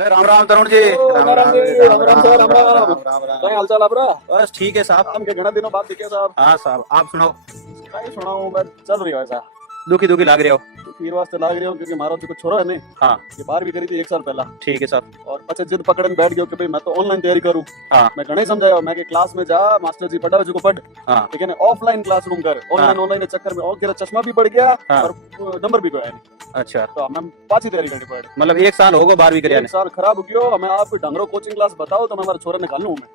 अरे राम राम तरुण जी। राम राम जी, राम राम सर, राम राम। क्या हाल चाल आपरा? बस ठीक है साहब। हम के घना दिनों बाद दिखे साहब। हाँ साहब, आप सुनाओ। कहीं सुना हूँ मैं, चल रही है ऐसा। दुखी दुखी लाग रहे हो? तो फिर वास्ते लाग रही हूँ क्योंकि मारा जो छोरा है नहीं, हाँ ये बाहर भी करी थी 1 साल पहला। ठीक है साहब। और पचे जिद पकड़न बैठ गयो कि भाई मैं तो ऑनलाइन तैयारी करूँ। हाँ मैं घणे समझाया मैं कि क्लास में जा, मास्टर जी पढ़ावे जो को पढ़, हाँ लेकिन ऑफलाइन क्लासरूम कर। ऑनलाइन के चक्कर में और तेरा चश्मा भी पड़ गया हाँ। और नंबर भी कोई नहीं। अच्छा, तो हमें पाची तैयारी करनी पड़ी। मतलब 1 साल होगा 12वीं करिया 1 साल खराब हो गयो। हमें आप ढंगरो कोचिंग क्लास बताओ तो मैं हमारे छोरे निकाल लूँ। मैं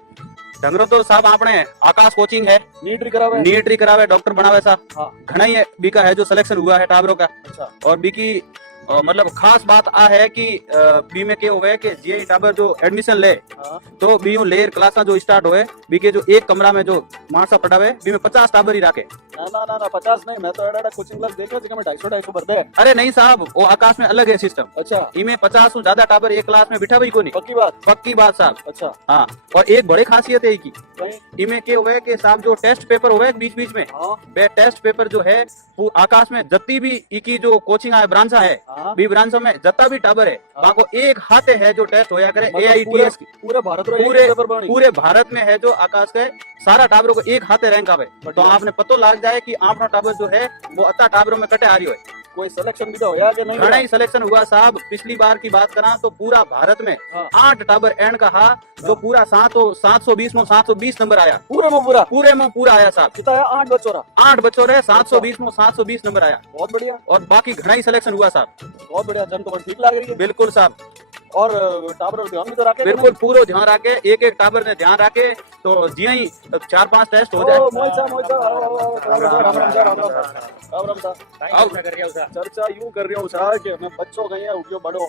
ढंगरो तो साहब आपने आकाश कोचिंग है, नीट भी करावे। नीट री करावे, डॉक्टर बनावे साहब। हाँ घना ही है बीका है जो सिलेक्शन हुआ है टाबरों का। अच्छा और बीकी मतलब खास बात आ है कि बी में क्या हुआ है कि जे टाबर जो एडमिशन ले हाँ तो बी लेयर क्लासा जो स्टार्ट होए बीके जो एक कमरा में जो माणसा पढ़ावे बी में 50 टाबर ही राखे। ना 50 नहीं। मैं तो एडा कोचिंग क्लास देखो जिसमें 250 भर दे। अरे नहीं साहब, वो आकाश में अलग है सिस्टम। अच्छा इमे 50 से ज्यादा टाबर एक क्लास में बिठा भी को नहीं। पक्की बात। पक्की बात साहब। अच्छा हाँ, और एक बड़ी खासियत है की कहीं इमे के हुए कि साहब जो टेस्ट पेपर हुए बीच बीच में हाँ वे टेस्ट पेपर जो है वो आकाश में जत्ती भी इकी जो कोचिंग है ब्रांचा है हाँ बी ब्रांचा में जत्ता भी टाबर है हाँ। बाको एक हाथे है जो टेस्ट होया करे मतलब AITS की। पूरे भारत में पूरे पेपर बनी। पूरे भारत में है जो आकाश के सारा टाबरों को एक हाथे रैंक आवे तो बढ़िया। आपने पतो लग जाए कि आपना टाबर जो है वो अत्ता टाबरों में कटे आ रही है। कोई सिलेक्शन भी तो होया कि नहीं? घना ही सिलेक्शन हुआ साहब। पिछली बार की बात करा तो पूरा भारत में हाँ। 8 टाबर एंड का हा जो पूरा 720 में 720 नंबर आया। पूरे में पूरा आया साहब। कितना है? 8 बच्चों। 8 बच्चों रहे 720 में 720 नंबर आया। बहुत बढ़िया, और बाकी घना ही सिलेक्शन हुआ साहब। बहुत बढ़िया। जन तो ठीक लग रही है। बिल्कुल साहब। और टाबर ध्यान भी तो रखे। बिल्कुल पूरा ध्यान रखे, एक एक टाबर ने ध्यान रखे तो जी ही 4-5 टेस्ट हो जाए। मोहित आओ। चर्चा यूं कर रही हूँ सर कि मैं बच्चों गए हैं उठियो बड़ो,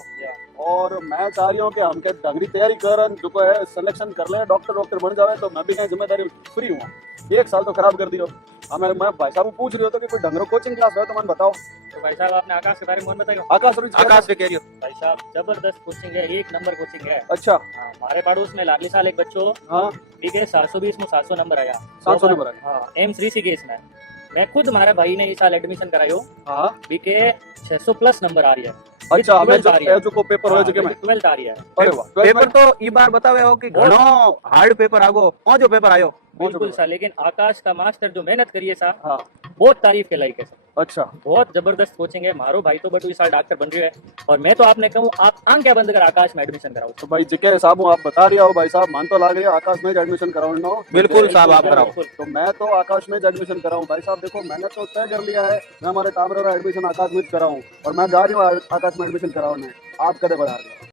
और मैं चाह रही हूँ कि हमके डंगरी तैयारी कर जो है सिलेक्शन कर ले, डॉक्टर बन जावे तो मैं भी कहीं जिम्मेदारी फ्री हूँ। 1 साल तो खराब कर दियो। हमें मैं भाई साहब पूछ रही हो तो कि कोई ढंगरो कोचिंग क्लास है तो मैंने बताओ। तो भाई साहब आपने आकाश के बारे में कौन बताया? आकाश पे कह रही हो? भाई साहब जबरदस्त कोचिंग है, 1 नंबर कोचिंग है। अच्छा हाँ, हमारे पड़ोस में लाडली साल एक बच्चों हाँ ठीक है 720 में 700 नंबर आया। 700 नंबर आया। हाँ M3 सी केस में मैं खुद हमारे भाई ने इस साल एडमिशन करायो हाँ बीके 600 प्लस नंबर आ रही है। अच्छा हमें जो आ रही है। जो को पेपर हो जो मैं 12th आ रही है। अरे वाह पेपर तो ई बार बतावे हो कि घणो हार्ड पेपर आगो कौन जो पेपर आयो। बिल्कुल सर, लेकिन आकाश का मास्टर जो मेहनत करिए सर हाँ बहुत तारीफ के लायक है सर। अच्छा बहुत जबरदस्त कोचिंग है। मारो भाई तो बटू इस साल डॉक्टर बन रही है और मैं तो आपने कहूँ आप आंख क्या बंद कर आकाश में एडमिशन कराओ। तो भाई जिके हिसाब आप बता रहे हो भाई साहब मान तो लाग रही है आकाश में एडमिशन कराओ। बिल्कुल साहब आप कराओ। तो मैं तो आकाश में एडमिशन कराऊं भाई साहब। देखो मैंने तो तय कर लिया है मैं हमारे टाबर एडमिशन आकाश में कराऊं और मैं जा रही हूँ आकाश में एडमिशन कराने। आप कदे बढ़ा रहे हो?